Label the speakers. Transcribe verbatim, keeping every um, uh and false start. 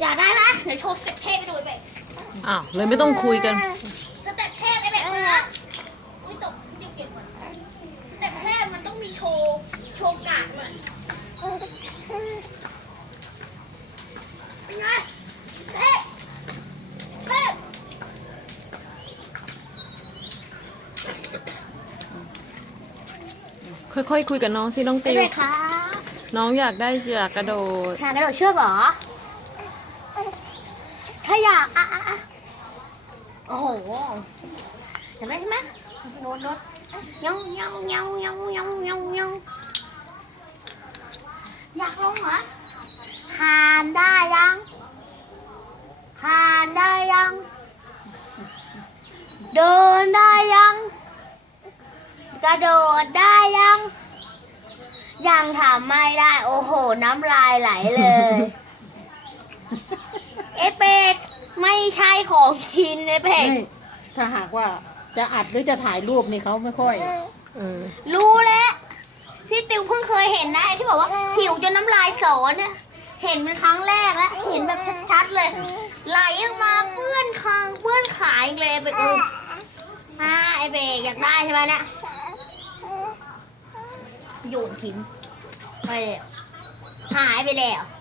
Speaker 1: อยากได้ไหมเดี๋ยวโชว์สเต็ปเทพไปดูไอ้เบก
Speaker 2: อ้าวเลยไม่ต้องคุยกัน
Speaker 1: สเต็ปเทพไอ้เบกมึงนะอุ้ยตกเดี๋ยวเก็บก่อนสเต็ปเทพมันต้องมีโชว์โชว์กาดหน่อยเป็นไงเทพเทพ
Speaker 2: ค่อยๆคุยกับน้องสิน้อง
Speaker 1: ไอ้
Speaker 2: ติว
Speaker 1: เบกคะ
Speaker 2: น้องอยากได้อยากกระโดด
Speaker 1: อยากกระโดดเชือกเหรอถ้าอยากอ่ะอ่ะอ่ะโอ้โหเห็นไหมใช่ไหมโดดโดดเงาเงาเงาเงาเงาเงาเงาอยากลงเหรอคานได้ยังคานได้ยัง เดินได้ยัง กระโดดได้ยัง ยังทำไม่ได้โอ้โหน้ำลายไหลเลย เอเปกไม่ใช่ของกินเอเปก
Speaker 3: ไม่ถ้าหากว่าจะอัดหรือจะถ่ายรูปนี่เขาไม่ค่อย
Speaker 2: เออ
Speaker 1: รู้แล้วพี่ติวเพิ่งเคยเห็นนะไอ้ที่บอกว่าหิวจนน้ำลายสอนเนี่ยเห็นเป็นครั้งแรกแล้วเห็นแบบชัดๆเลย ไหลออกมาเปื้อนคางเปื้อนขาอีกเลยไปเอออ่าไอเบกอยากได้ใช่ไหมเนี่ยโยนทิ้งไปเลยหายไปแล้ว